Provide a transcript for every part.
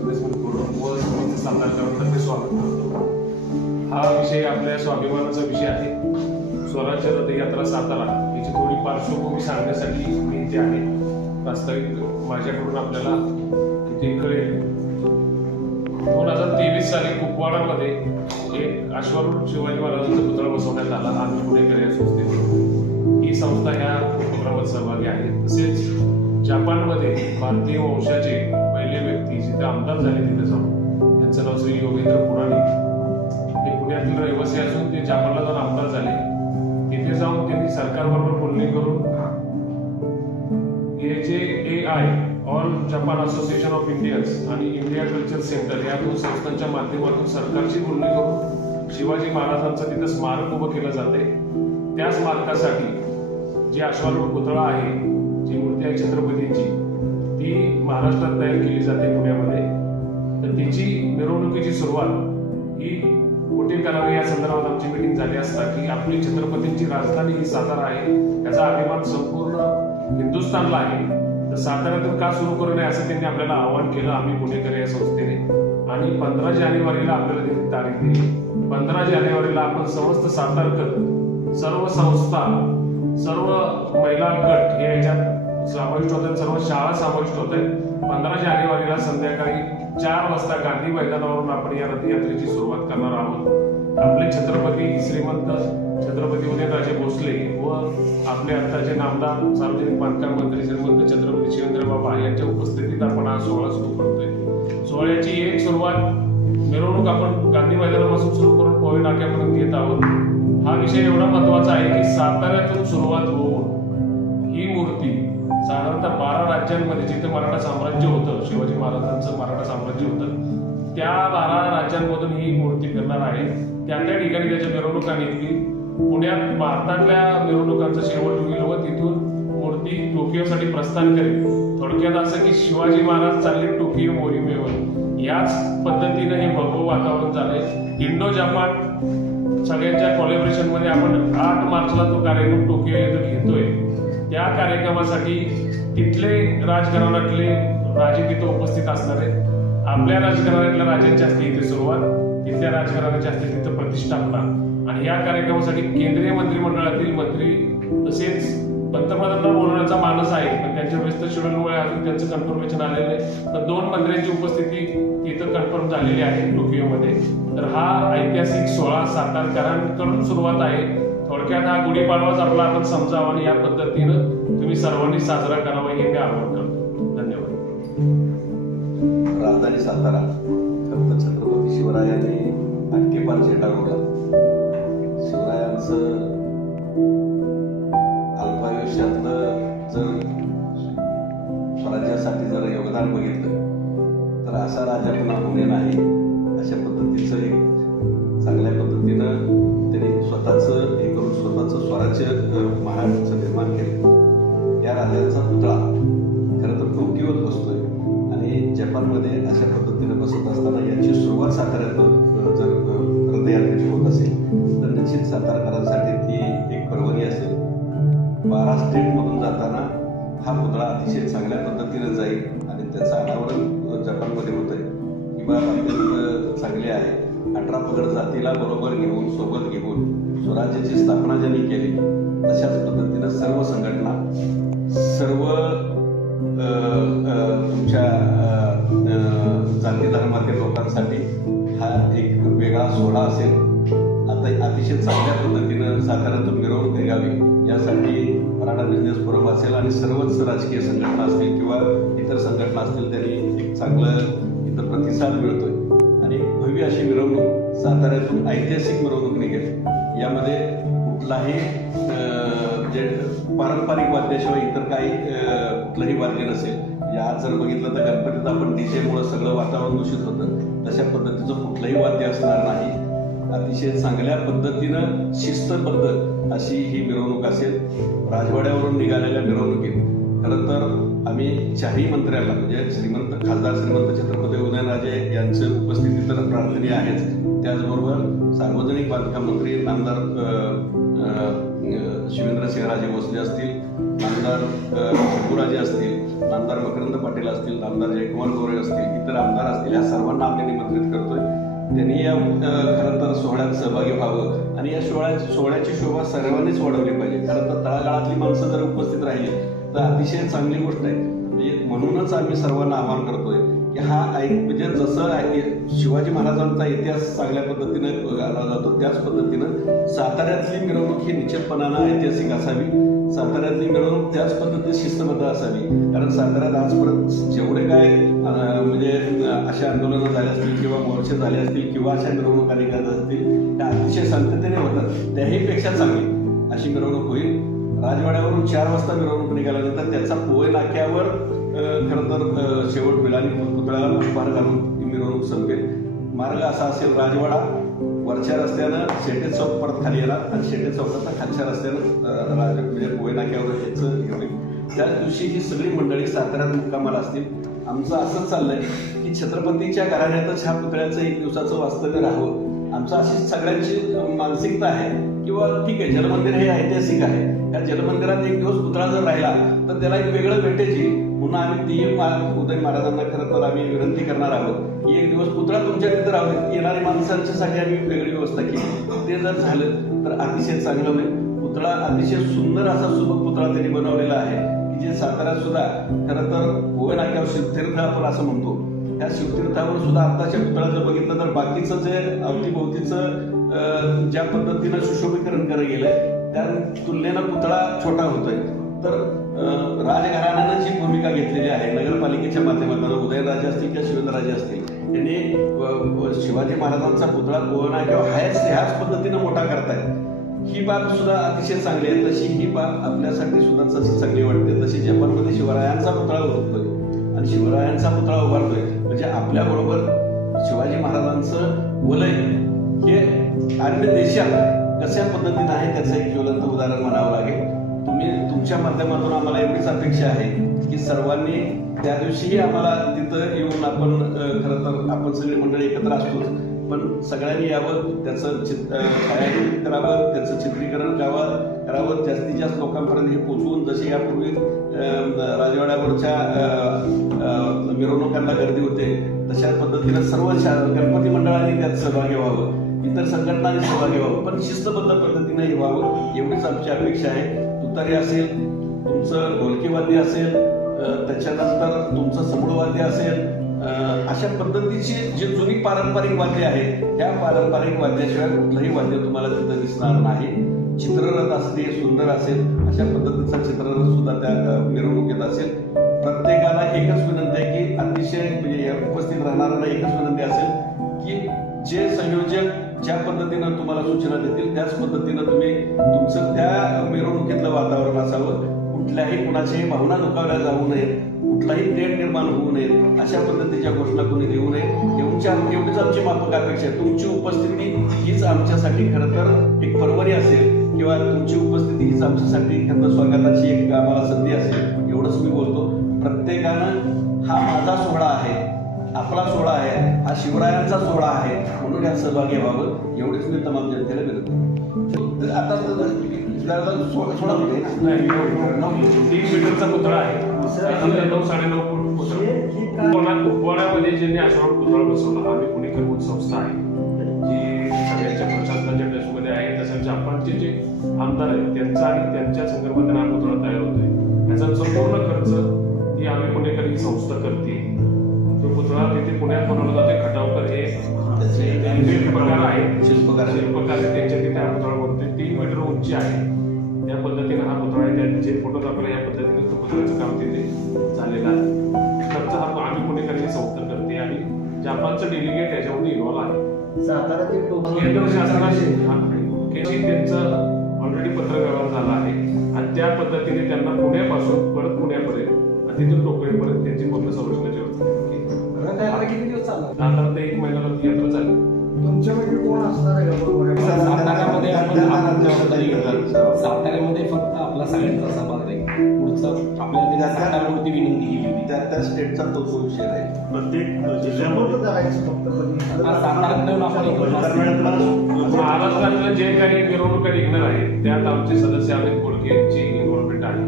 Businessman forum व समस्त सातारकरांतर्फे स्वागत करतो। हा विषय आपल्या स्वाभिमानाचा विषय आहे। स्वराज्य रथयात्रा सातारा याची थोडी पार्श्वभूमी सांगण्यासाठी मी इथे आहे। वास्तविक माझ्याकडून आपल्याला इथे कळेल 2023 साली कुपवाडामध्ये एक अश्वारूढ शिवाजी महाराजांचा पुतळा बसवण्यात आला। आम्ही पुणेकर या संस्थेकडून ही संस्था ह्या उपक्रमात सहभागी आहे। तसेच जपानमध्ये भारतीय वंशाचे पहिले व्यक्ती जिथे आमदार झाले तिथे जाऊन त्यांचं नाव श्री योगेंद्र पुराणिक हे पुण्यातील रहिवासी असून ते जपानला जाऊन आमदार झाले। तिथे जाऊन त्यांनी सरकारबरोबर बोलणी करून AJAI all Japan association of Indians आणि इंडिया कल्चर सेंटर या दोन संस्थांच्या माध्यमातून सरकारची बोलणी करून शिवाजी महाराजांचं तिथे स्मारक उभं केलं जाते। त्या स्मारकासाठी जी अश्वारूढ पुतळा आहे, जी मूर्ती आहे छत्रपतींची, ती महाराष्ट्रात तयार केली जाते पुण्यामध्ये। तर तिची मिरवणुकीची सुरुवात ही कुठे करावी या संदर्भात आमची मीटिंग झाली असता की आपली छत्रपतींची राजधानी ही सातारा आहे, त्याचा अभिमान संपूर्ण हिंदुस्थानला आहे, तर साताऱ्यातून का सुरू करू नये असं त्यांनी आपल्याला आवाहन केलं आम्ही पुणेकर या संस्थेने। आणि 15 जानेवारीला आपल्याला त्यांनी तारीख दिली। 15 जानेवारीला आपण समस्त सातारकर, सर्व संस्था, सर्व महिला गट हे याच्यात समाविष्ट होत आहेत, सर्व शाळा समाविष्ट होत आहेत। 15 जानेवारीला संध्याकाळी 4 वाजता गांधी मैदानावरून आपण या रथयात्रेची सुरुवात करणार आहोत। आपले छत्रपती श्रीमंत छत्रपती उदयनराजे भोसले व आपले आताचे नामदार सार्वजनिक बांधकाम मंत्री श्रीमंत छत्रपती शिवेंद्रबाबा यांच्या उपस्थितीत आपण हा सोहळा सुरू करतोय। सोहळ्याची एक सुरुवात मिरवणूक आपण गांधी मैदानापासून सुरू करून कोळी नाक्यापर्यंत घेत आहोत। हा विषय एवढा महत्वाचा आहे की साताऱ्यातून सुरुवात होऊन ही मूर्ती साधारणतः 12 राज्यांमध्ये जिथे मराठा साम्राज्य होतं, शिवाजी महाराजांचं मराठा साम्राज्य होतं, त्या 12 राज्यांमधून ही मूर्ती फिरणार आहे। त्या ठिकाणी त्याच्या मिरवणुका निघतील। पुण्यात भारतातल्या मिरवणुकांचं शेवट होईल व तिथून मूर्ती टोकियोसाठी प्रस्थान करेल। थोडक्यात असं की शिवाजी महाराज चालले टोकियो मोहिमेवर, याच पद्धतीने हे भव्य वातावरण झालंय। इंडो जपान सगळ्यांच्या कोलॅबोरेशन मध्ये आपण 8 मार्चला तो कार्यक्रम टोकियो येथे घेतोय। त्या कार्यक्रमासाठी तिथले राजघराण्यातले राजे तिथे उपस्थित असणार आहेत। आपल्या राजघराण्यातल्या राजांच्या असते इथे सुरुवात, तिथल्या राजघराण्याच्या असते तिथे प्रतिष्ठापना। आणि या कार्यक्रमासाठी केंद्रीय मंत्रिमंडळातील मंत्री तसेच पंतप्रधानांना बोलवण्याचा मानस आहे, पण त्यांच्या व्यस्त शेड्यूलमुळे अजून त्यांचं कन्फर्मेशन आलेलं आहे। तर 2 मंत्र्यांची उपस्थिती इथं कन्फर्म झालेली आहे टोकियोमध्ये। तर हा ऐतिहासिक सोहळा सातारकरांकडून सुरुवात आहे। थोडक्यात हा गुढीपाडवाच आपला आपण समजावा आणि या पद्धतीनं तुम्ही सर्वांनी साजरा करावा हे मी आवाहन करतो। धन्यवाद। राजधानी सातारा छत्रपती शिवरायांनी आटकेपार झेंडा रोवला। शिवरायांचं अल्पायुष्यातलं जर स्वराज्यासाठी जर योगदान बघितलं तर असा राजा पुन्हा होणे नाही, अशा पद्धतीचं एक चांगल्या पद्धतीनं त्यांनी स्वतःचं हे करून स्वतःचं स्वराज्य महाराष्ट्राचं निर्माण केलं। या राजांचा पुतळा खरं तर टोकियोत बसतोय आणि जपानमध्ये अशा पद्धतीने बसत असताना याची सुरुवात साताऱ्यात जर रथयात्रेची होत असेल तर निश्चित सातारकरांसाठी ती एक पर्वणी असेल। 12 स्टेटमधून जाताना हा पुतळा अतिशय चांगल्या पद्धतीने जाईल आणि त्याचं अनावरण जपानमध्ये होत आहे। ही बाब अत्यंत चांगली आहे। 18 पगड जातीला बरोबर घेऊन सोबत घेऊन स्वराज्याची स्थापना ज्यांनी केली तशाच पद्धतीनं सर्व संघटना, सर्व तुमच्या जाती धर्मातील लोकांसाठी हा एक वेगळा सोहळा असेल। आता अतिशय चांगल्या पद्धतीनं साताऱ्यातून मिरवणूक निघावी यासाठी मराठा बिझनेस फोरम असेल आणि सर्वच राजकीय संघटना असतील किंवा इतर संघटना असतील त्यांनी एक चांगलं इथं प्रतिसाद मिळतोय आणि भव्य अशी मिरवणूक साताऱ्यातून ऐतिहासिक मिरवणूक निघेल। यामध्ये कुठलाही जे पारंपरिक वाद्याशिवाय इतर काही कुठलंही वाद्य नसेल। आज जर बघितलं तर गणपतीत आपण डीजेमुळे सगळं वातावरण दूषित होतं, तशा पद्धतीचं कुठलंही वाद्य असणार नाही। अतिशय चांगल्या पद्धतीनं शिस्तबद्ध अशी ही मिरवणूक असेल। राजवाड्यावरून निघालेल्या मिरवणुकीत खरं तर आम्ही 4ही मंत्र्याला म्हणजे खासदार श्रीमंत छत्रपती उदयनराजे यांची उपस्थिती तर प्रार्थनीय आहेच, त्याचबरोबर सार्वजनिक बांधकाम मंत्री नामदार शिवेंद्रसिंहराजे भोसले असतील, नामदार शंभूराजे असतील, नामदार मकरंद पाटील असतील, नामदार जयकुमार गोरे असतील, इतर आमदार असतील, या सर्वांना आम्ही निमंत्रित करतोय. त्यांनी या खरं तर सोहळ्यात सहभागी व्हावं आणि या सोहळ्याची शोभा सर्वांनीच वाढवली पाहिजे. खरं तर तळागाळातली माणसं जर उपस्थित राहिली तर अतिशय चांगली गोष्ट आहे. म्हणजे म्हणूनच आम्ही सर्वांना आवाहन करतोय की हा म्हणजे जसं शिवाजी महाराजांचा इतिहास चांगल्या पद्धतीनं गाला जातो त्याच पद्धतीनं साताऱ्यातली मिरवणूक ही निश्चितपणानं ऐतिहासिक असावी. साताऱ्यातली मिरवणूक त्याच पद्धतीने शिस्तबद्ध असावी. कारण साताऱ्यात आजपर्यंत जेवढे काय म्हणजे असे आंदोलनं झाले असतील किंवा मोर्चे झाले असतील किंवा अशा मिरवणुका निघत असतील त्या अतिशय शांततेने होतात. त्याही पेक्षा चांगली अशी मिरवणूक होईल. राजवाड्यावरून 4 वाजता मिरवणूक निघाल्यानंतर त्याचा पोहे नाक्यावर खरं तर शेवट होईल आणि पुतळ्याला पुष्पहार घालून ती मिरवणूक संपेल. मार्ग असा असेल, राजवाडा वरच्या रस्त्यानं शेटे चौक परत खाली येणार आणि शेटे चौकाचा खालच्या रस्त्यानं म्हणजे पोहे नाक्यावर यायचं हे होईल. त्याच दिवशी ही सगळी मंडळी साताऱ्यात मुक्कामाला असतील. आमचं असंच चाललंय की छत्रपतीच्या घराण्यातच ह्या पुतळ्याचं 1 दिवसाचं वास्तव्य राहावं. आमचं अशी सगळ्यांची मानसिकता आहे किंवा ठीक आहे जलमंदिर हे ऐतिहासिक आहे. त्या जलमंदिरात 1 दिवस पुतळा जर राहिला तर त्याला एक वेगळं वेटेज येईल. म्हणून आम्ही ती उदय महाराजांना खरं तर आम्ही विनंती करणार आहोत की 1 दिवस पुतळा तुमच्या तिथं राहू दे. येणाऱ्या माणसांच्यासाठी आम्ही वेगळी व्यवस्था केली. ते जर झालं तर अतिशय चांगलं होईल. पुतळा अतिशय सुंदर असा सुबक पुतळा त्यांनी बनवलेला आहे की जे साताऱ्यात सुद्धा खरं तर पोहे नाक्यावर शिवतीर्थ आपण असं म्हणतो. त्या शिवतीर्थावर सुद्धा आत्ताच्या पुतळा जर बघितलं तर बाकीचं जे अवतीभोवतीचं ज्या पद्धतीनं सुशोभीकरण करत गेलंय त्या तुलनेनं पुतळा छोटा होतोय. तर राजघराण्यानं जी भूमिका घेतलेली आहे नगरपालिकेच्या माध्यमातून उदयनराजे असतील किंवा शिवेंद्रराजे असतील त्यांनी शिवाजी महाराजांचा पुतळा पोहणा किंवा ह्याच पद्धतीनं मोठा करतायत. ही बाब सुद्धा अतिशय चांगली आहे. तशी ही बाब आपल्यासाठी सुद्धा तशी चांगली वाटते. तशी जपानमध्ये शिवरायांचा पुतळा उभारतोय आणि शिवरायांचा पुतळा उभारतोय म्हणजे आपल्याबरोबर शिवाजी महाराजांचं वलय हे अन्य देशात कशा पद्धतीनं आहे त्याचं एक ज्वलंत उदाहरण म्हणावं लागेल. तुमच्या माध्यमातून आम्हाला एवढीच अपेक्षा आहे की सर्वांनी त्या दिवशीही आम्हाला तिथं येऊन आपण खरं तर आपण सगळी मंडळी एकत्र असतो पण सगळ्यांनी यावं, त्याचं छायाचित्रण करावं, त्याचं चित्रीकरण करावं, जास्तीत जास्त लोकांपर्यंत हे पोचवून जसे यापूर्वी राजवाड्यावरच्या मिरवणुकांना गर्दी होते तशा पद्धतीनं सर्व गणपती मंडळांनी त्यात सहभागी व्हावं, इतर संघटनांनी सहभागी व्हावं पण शिस्तबद्ध पद्धतीनं हे व्हावं एवढीच आमची अपेक्षा आहे. तुतारी असेल, तुमचं ढोलकीवाद्य असेल, त्याच्यानंतर तुमचं समूळवाद्य असेल, अशा पद्धतीची जी जुनी पारंपरिक वाद्य आहेत त्या पारंपरिक वाद्याशिवाय कुठलंही वाद्य तुम्हाला तिथं दिसणार नाही. चित्ररथ असते, सुंदर असेल अशा पद्धतीचा चित्ररथ सुद्धा त्या मिरवणुकीत असेल. प्रत्येकाला एकच विनंती आहे की अतिशय म्हणजे उपस्थित राहणाऱ्यांना एकच विनंती असेल की जे संयोजक ज्या पद्धतीनं तुम्हाला सूचना देतील त्याच पद्धतीनं तुम्ही तुमचं त्या मिरवणुकीतलं वातावरण असावं. कुठल्याही कुणाच्याही भावना दुखावल्या जाऊ नयेत, कुठलाही तेढ निर्माण होऊ नये अशा पद्धतीच्या घोषणा कोणी देऊ नये एवढीच आमची माफक अपेक्षा आहे. तुमची उपस्थिती हीच आमच्यासाठी खरं तर एक पर्वणी असेल किंवा तुमची उपस्थिती हीच आमच्यासाठी खरं तर स्वागताची एक आम्हाला संधी असेल एवढंच मी बोलतो. प्रत्येकानं हा माझा सोहळा आहे, आपला सोहळा आहे, हा शिवरायांचा सोहळा आहे म्हणून यात सहभागी व्हावं एवढीच मी तमाम जनतेला विनंती. आता 3 मीटरचा पुतळा आहे, 9-9.5 फूट पुण्यामध्ये ज्यांनी अशावर पुतळा बसवला आम्ही पुणेकर मूळ संस्था आहे जी सगळ्यांच्या प्रशासनाच्या टचमध्ये आहे. तसंच जपानचे जे आमदार आहेत त्यांचा आणि त्यांच्या संदर्भात हा पुतळा तयार होतोय. याचा संपूर्ण खर्च ही आम्ही पुणेकर ही संस्था करते. तो पुतळा तिथे पुण्यात बनवला जातोय. खटावकर हे शिल्पकार आहेत, शिल्पकार त्यांच्या तिथे हा पुतळा बनतोय. 3 मीटर उंची आहे. त्या पद्धतीने हा पुतळा आहे. त्यांचे फोटो दाखवले या पद्धतीने तो पुतळ्याचं काम तिथे झालेलं आहे. खर्च हा आम्ही पुणेकर ही संस्था करते आणि जपानचं डेलिगेट याच्यामध्ये इन्व्हॉल्व आहे. केंद्र शासनाशी त्यांचं ऑलरेडी पत्रव्यवहार झाला आहे आणि त्या पद्धतीने त्यांना पुण्यापासून परत पुण्यापर्यंत आणि तिथून टोकळीपर्यंत त्यांची पूर्ण संरक्षणाची व्यवस्था किती दिवस चालणार? साधारणतः 1 महिन्याला यात्रा चालेल. तुमच्यापैकी कोण असणार आहे? साताऱ्यामध्ये साताऱ्यामध्ये फक्त आपला सगळ्यांचा सहभाग आहे. पुढचं आपल्याला साताऱ्यावरती विनंती केली होती त्या स्टेटचा तो विषय आहे. प्रत्येक जिल्ह्यामध्ये जिल्ह्यामध्ये करायचं फक्त कधी महाराष्ट्रातलं जे काही मिरवणुका निघणार आहेत त्यात आमचे सदस्य अमित बोडके यांची इन्व्हॉल्वमेंट आहे.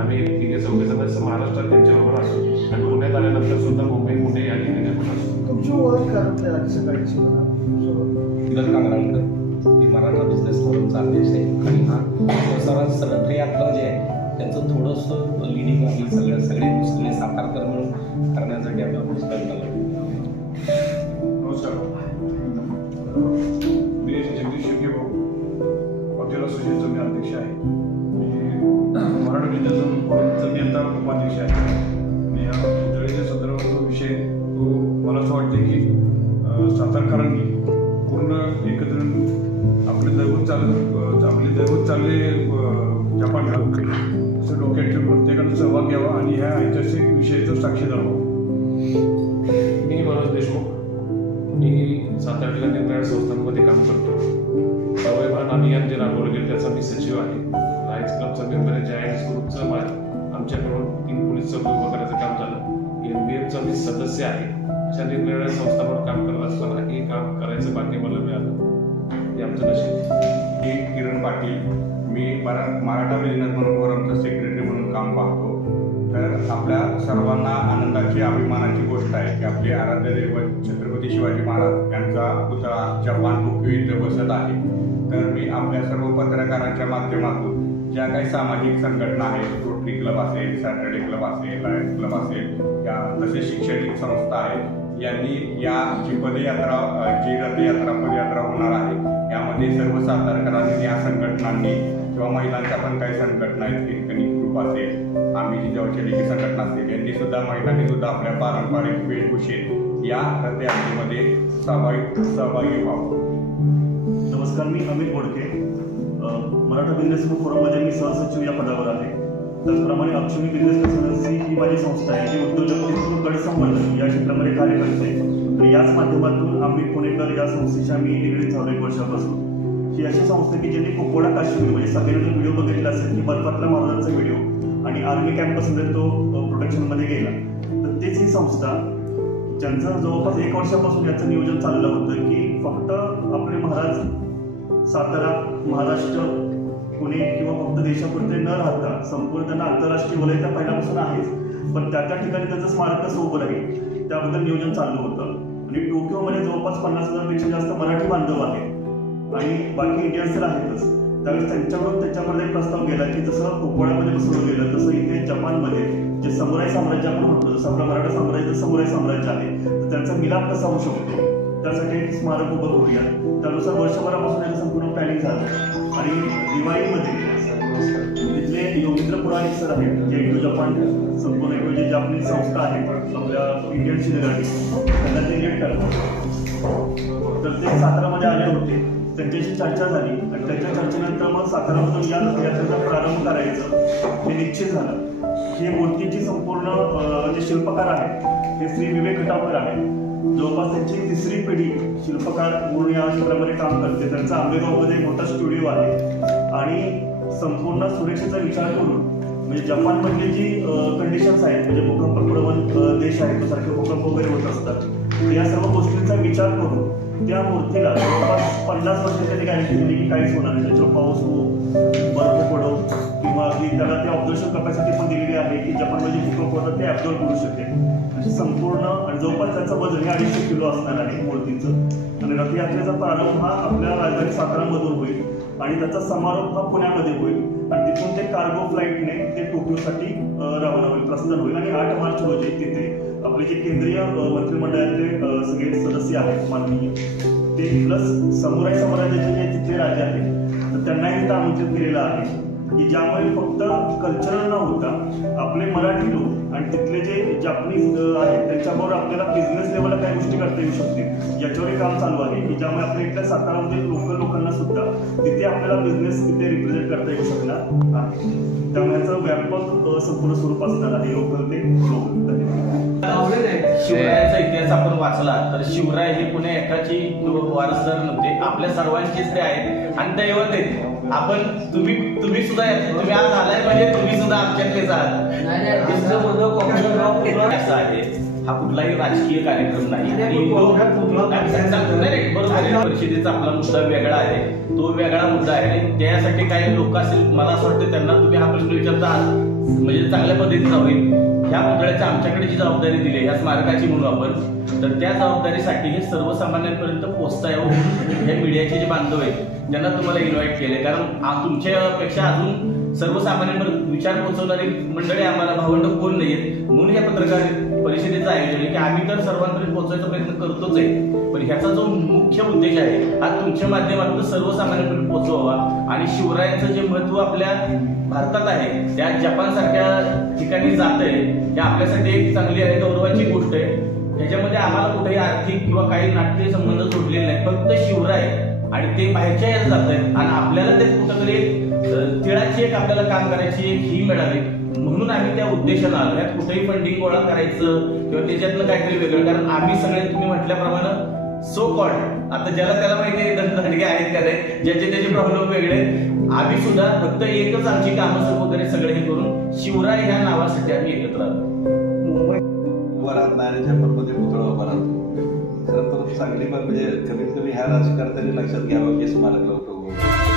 आम्ही तिघे चौघे सदस्य महाराष्ट्रात त्यांच्याबरोबर असतो आणि पुण्यात आल्यानंतर सुद्धा मुंबई पुणे या ठिकाणी आपण असतो. तुमची ओळख करत आधी सकाळची किरण कांगराळकर मी मराठा बिझनेस फोरमचा अध्यक्ष आहे आणि हा सर्वांचं रथयात्रा जे आहे त्याचं थोडंसं लिडिंग आम्ही सगळे साकारकर म्हणून करण्यासाठी आपला प्रयत्न लागतो. नमस्कार, मी जगदीश शेळके भाऊ हॉटेल असोसिएशनचा मी अध्यक्ष आहे. मी मराठा बिझनेस फोरमचा मी आता उपाध्यक्ष आहे. आणि या पुतळ्याच्या संदर्भात जो विषय तो मला असं वाटतं की सातारकरांनी पूर्ण एकत्र आपले दैवत चालले जपानला असं डोक्यात ठेवून प्रत्येकानं सहभाग घ्यावा आणि ह्या ऐतिहासिक विषयाचं साक्षीदार व्हावं. मी मनोज देशमुख, मी साताऱ्यातल्या निरनिराळ्या संस्थांमध्ये काम करतो. सवयभान अभियान जे राबवलं गेलं त्याचा मी सचिव आहे. लायन्स क्लबचा मेंबर आहे. जायंट्स ग्रुपचं आमच्याकडून 3 पोलीस चौकी उभं करायचं काम झालं. NBFचा मी सदस्य आहे. अशा निरनिराळ्या संस्थांवर काम करत असताना हे काम करायचं भाग्य मला मिळालं. हे आमचं नशीब. मी किरण पाटील, मी मराठा बिझनेस फोरमचा सेक्रेटरी म्हणून काम पाहतो. तर आपल्या सर्वांना आनंदाची अभिमानाची गोष्ट आहे की आपले आराध्य दैवत छत्रपती शिवाजी महाराज यांचा पुतळा जपान टोकियो इथे बसत आहे. तर मी आपल्या सर्व पत्रकारांच्या माध्यमातून ज्या काही सामाजिक संघटना आहेत, रोटरी क्लब असेल, सॅटर्डे क्लब असेल, लायन्स क्लब असेल, या तसेच शैक्षणिक संस्था आहेत, यांनी या जी पदयात्रा जी रथयात्रा पदयात्रा होणार आहे यामध्ये सर्व सातारकरांनी, या संघटनांनी किंवा महिलांच्या पण काही संघटना आहेत, हिरकणी ग्रुप असेल, आम्ही जिजाऊच्या लेखी संघटना असेल, यांनी सुद्धा महिलांनी सुद्धा आपल्या पारंपरिक वेशभूषेत या रथयात्रेमध्ये सहभागी व्हावं. नमस्कार, मी अमित बोडके, मराठा बिझनेस फोरममध्ये मी सहसचिव या पदावर आहे. त्याचप्रमाणे अक्षमी बिझनेस कन्सल्टन्सी ही माझी संस्था आहे जी उद्योजक गट संवर्धन या क्षेत्रामध्ये कार्य करते. आणि याच माध्यमातून आम्ही पुणेकर या संस्थेशी आम्ही निगडीत झालो 1 वर्षापासून. ही अशी संस्था की ज्यांनी कुपवाडा काश्मीर म्हणजे सगळ्यांनी व्हिडिओ बघितला असेल की बर्फातला महाराजांचा व्हिडिओ आणि आर्मी कॅम्पसमध्ये तो प्रोटेक्शनमध्ये गेला. तर तेच ही संस्था ज्यांचं जवळपास 1 वर्षापासून याचं नियोजन चाललं होतं की फक्त आपले महाराज सातारा, महाराष्ट्र, पुणे किंवा फक्त देशापुरते न राहता संपूर्ण त्यांना आंतरराष्ट्रीय वलय तर पहिल्यापासून आहेच, पण त्या ठिकाणी त्याचं स्मारक कसं उभं राहील त्याबद्दल नियोजन चाललं होतं. आणि टोकियोमध्ये जवळपास 50,000पेक्षा जास्त मराठी बांधव आहेत आणि बाकी इंडियन्स तर आहेतच. त्यावेळेस त्यांच्याकडून त्याच्यामध्ये प्रस्ताव गेला की जसं कुपवाडामध्ये बसवलं गेलं तसं इथे जपानमध्ये जे समुराई साम्राज्य आपण म्हणतो, जसं आपलं मराठा साम्राज्य समुराई साम्राज्य आहे, तर त्यांचा मिलाप कसा होऊ शकतो त्यासाठी एक स्मारक उभं करूया. त्यानुसार वर्षभरापासून याचं संपूर्ण प्लॅनिंग झालं आणि दिवाळीमध्ये तिथले योगेंद्र पुराणिक सर आहेत जे इंडो जपान संपूर्ण जे जापनीज संस्था आहेत आपल्या इंडियन शिलेसाठी त्यांना ते लीड करतात. तर ते सातारामध्ये आले होते, त्यांच्याशी चर्चा झाली आणि त्याच्या चर्चेनंतर मग सातारामधून या रथयात्रेचा प्रारंभ करायचं हे निश्चित झालं. ही मूर्तीची संपूर्ण जे शिल्पकार आहेत ते श्री विवेक खटावकर आहेत. जवळपास त्यांची 3री पिढी शिल्पकार म्हणून या क्षेत्रामध्ये काम करते. त्यांचा आंबेगावमध्ये मोठा स्टुडिओ आहे आणि संपूर्ण सुरक्षेचा विचार करून म्हणजे जपानमधली जी कंडिशन्स आहेत म्हणजे भूकंपप्रवण देश आहे तो सारखे भूकंप वगैरे होत असतात, या सर्व गोष्टींचा विचार करून त्या मूर्तीला जवळपास 50 वर्ष त्यांनी गॅरंटी दिली की काहीच होणार नाही. त्याच्यावर पाऊस हो, बर्फ पडो किंवा अगदी त्याला ते ऑब्झर्वेशन कॅपॅसिटी पण दिलेली आहे की जपानमध्ये भूकंप होतात ते ॲब्झॉर्ब करू शकेल. अशी संपूर्ण आणि जवळपास त्याचं वजन हे 250 किलो असणार आहे मूर्तीचं. आणि रथयात्रेचा प्रारंभ हा आपल्या राजधानी सातारामधून होईल आणि त्याचा समारोप हा पुण्यामध्ये होईल आणि तिथून ते कार्गो फ्लाईटने ते टोकियोसाठी रवाना होईल, प्रस्थान होईल. आणि 8 मार्च रोजी तिथे आपले जे केंद्रीय मंत्रिमंडळातले सगळे सदस्य आहेत माननीय ते प्लस समुराई साम्राज्याचे जे तिथले राजे आहेत तर त्यांनाही तिथं आमंत्रित केलेलं आहे की ज्यामुळे फक्त कल्चरल न होता आपले मराठी लोक आणि तिथले जे जापनीज आहेत त्यांच्याबरोबर आपल्याला बिझनेस लेवलला काही गोष्टी करता येऊ शकतील याच्यावरही काम चालू आहे की ज्यामुळे आपल्या इथल्या सातारामध्ये लोकल लोकांना सुद्धा तिथे आपल्याला बिझनेस तिथे रिप्रेझेंट करता येऊ शकणार आहे. त्यामुळे याचं व्यापक संपूर्ण स्वरूप असणार आहे लोकल ते ग्लोबल. शिवरायांचा इतिहास आपण वाचला तर शिवराय हे कुण्या एकाची वारसदार नव्हते, आपल्या सर्वांचेच ते आहेत आणि दैवत आहेत. आपण तुम्ही सुद्धा तुम्ही आज आलाय म्हणजे तुम्ही सुद्धा आमच्यातलेच आहात. असं आहे, हा कुठलाही राजकीय कार्यक्रम नाही. परिषदेचा आपला मुद्दा वेगळा आहे, तो वेगळा मुद्दा आहे. त्यासाठी काही लोक असेल, मला असं वाटतं त्यांना तुम्ही हा प्रश्न विचारता म्हणजे चांगल्या पद्धतीचा होईल. ह्या पुतळ्याची आमच्याकडे जी जबाबदारी दिली या स्मारकाची म्हणून आपण, तर त्या जबाबदारीसाठी हे सर्वसामान्यांपर्यंत पोहोचता यावं. हे मीडियाचे जे बांधव आहेत त्यांना तुम्हाला इन्व्हाइट केले, कारण तुमच्यापेक्षा अजून सर्वसामान्यांपर्यंत विचार पोहोचवणारी मंडळी आम्हाला भावंड कोण नाहीयेत. म्हणून या पत्रकार परिषदेचं आयोजन आहे की आम्ही तर सर्वांपर्यंत पोहोचवायचा प्रयत्न करतोच आहे, पण ह्याचा जो मुख्य उद्देश आहे हा तुमच्या माध्यमातून सर्वसामान्यांपर्यंत पोहोचवावा. आणि शिवरायांचं जे महत्व आपल्या भारतात आहे, त्या जपान सारख्या ठिकाणी जात आहे, हे आपल्यासाठी एक चांगली आणि गौरवाची गोष्ट आहे. ह्याच्यामध्ये आम्हाला कुठेही आर्थिक किंवा काही नाट्य संबंध जोडलेले नाही, फक्त शिवराय आणि ते बाहेरच्या यात जात आहेत आणि आपल्याला ते कुठंतरी तिळाची एक आपल्याला काम करायची एक ही मिळाली, म्हणून आम्ही त्या उद्देशानं आलो. यात कुठेही फंडिंग गोळा करायचं किंवा त्याच्यातलं काहीतरी वेगळं, कारण आम्ही सगळे तुम्ही म्हटल्याप्रमाणे सो कॉल्ड, आता ज्याला त्याला माहिती धडके आहेत का नाही, ज्याचे त्याचे प्रॉब्लेम वेगळे, आम्ही सुद्धा फक्त एकच आमची कामं वगैरे सगळे हे करून शिवराय ह्या नावासाठी आम्ही एकत्र आलो. उभा राहत नाही आणि झेपरमध्ये पुतळा उभा राहतो. खरं तर चांगली म्हणजे कमीत कमी ह्या राजकारत्यांनी लक्षात घ्यावं की स्मारक लवकर